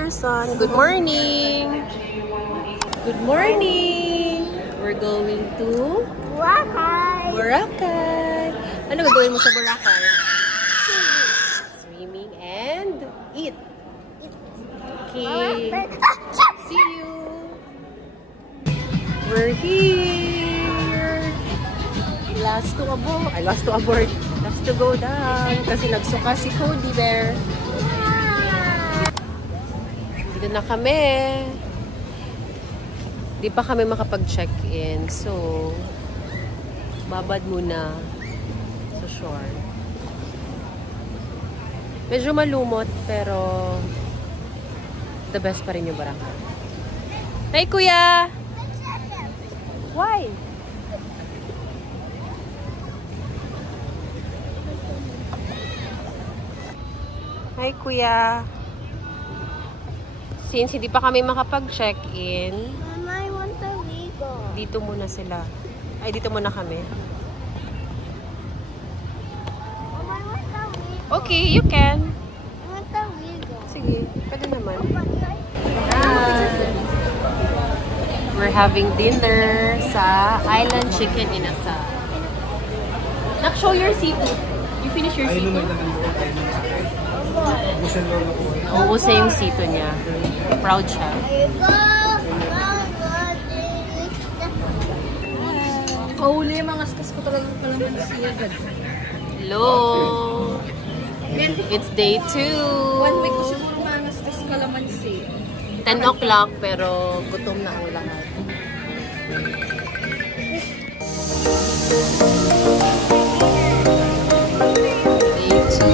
father, son. Good morning! Good morning! We're going to Boracay. Boracay. Ano gagawin mo sa Boracay? Swimming and eat. Okay. See you. We're here. Last to abort. Last to go down. Kasi nagsuka si Cody Bear. Dito na kami. Di pa kami makapag-check-in. So, babad muna sa shore. Medyo malumot, pero the best pa rin yung Boracay. Hey, kuya! Why? Hi, kuya. Since hindi pa kami makapag-check-in, Mama, I want the Wigo. dito muna sila. Ay, dito muna kami. Mama, I want the Wigo. Okay, you can. I want the Wigo. Sige, pwede naman. We're having dinner sa Island Chicken Inasal. Nak-show your seafood. You finish your seafood? Oo, same seafood niya. Proud siya. Pauli, mga askas ko talagang palaman siya. Hello! It's day 2. 1 week ko siguro mga askas kalamansi. 10 o'clock, pero gutom na ang lahat. Day 2.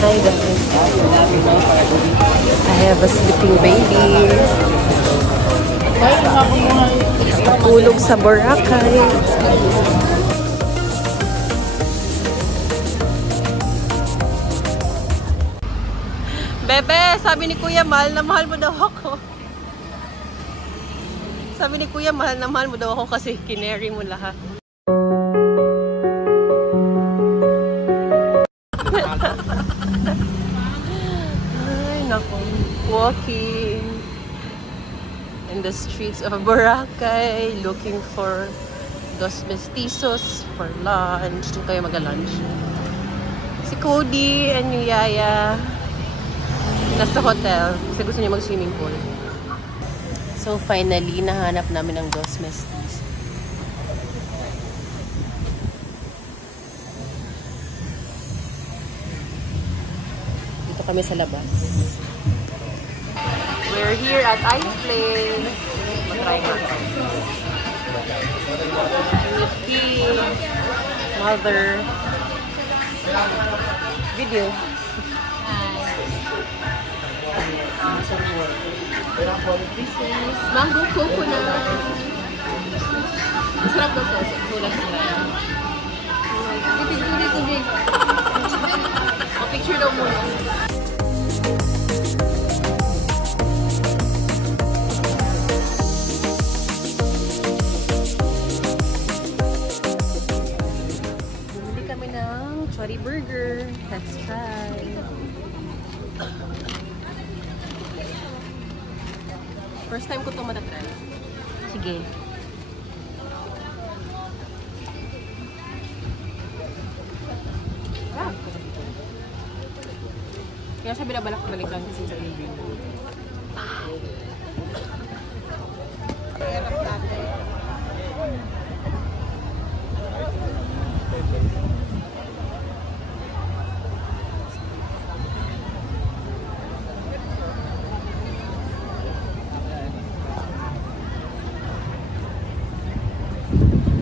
Hi guys. I have a sleeping baby. Tulog sa Boracay. Bebe, sabi ni Kuya, mahal na mahal mo daw ako. Sabi ni Kuya, mahal na mahal mo daw ako kasi kineri mo lahat. Ay, naku. Walking in the streets of Boracay, looking for Dos Mestizos for lunch. Doon kayo mag-lunch. Si Cody and yung Yaya nasa hotel kasi gusto niya mag-swimming pool. So finally, nahanap namin ang Dos Mestizos. Dito kami sa labas. We're here at Ice Place. Matry natin. Nikki, mother, video. This is mango coconut. Masarap daw sauce. Sulat sila. Tubig. Picture daw muna. Bumili kami ng chori burger. Let's try. First time ko ito matatry. Sige. Ah. Kaya siya binabalak-balikan kasi sa review.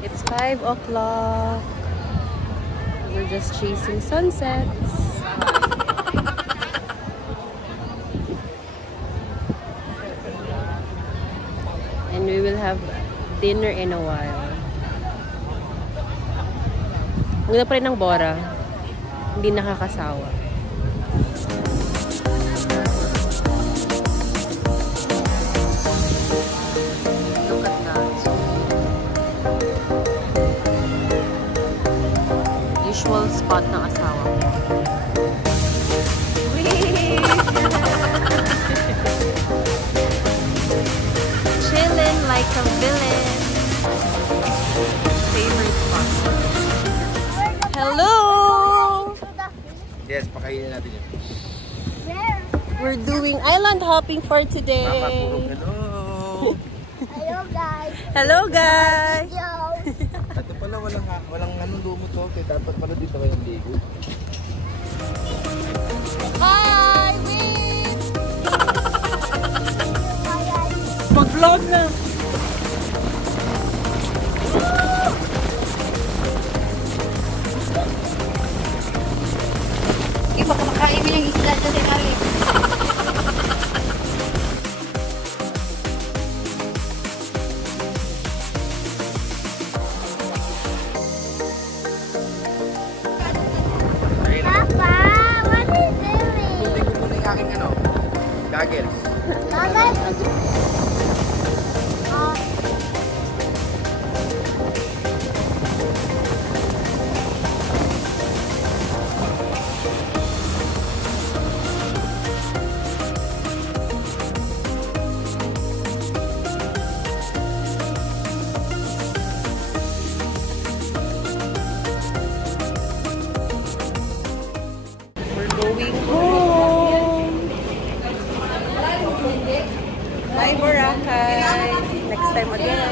It's 5 o'clock. We're just chasing sunsets. And we will have dinner in a while. Ang ganda pa rin ng Bora. Hindi nakakasawa. Look at that. spot ng asawa ko. Whee! Chillin' like a villain. Favorite spot. Hello! Yes, pakainin natin yun. Where? We're doing island hopping for today. Mama, puro hello. Hello guys. Hello guys! Yo. Ito pala, walang anong lumot to. Kaya dapat pala dito kayong ligo. Bye! Whee! Mag-vlog na! Iba kumakain mo yung isla dyan si Mari. Papa, what are you doing? Tutin ko muna yung aking goggles. Mama. We're going home. Bye, Boracay. Next time again.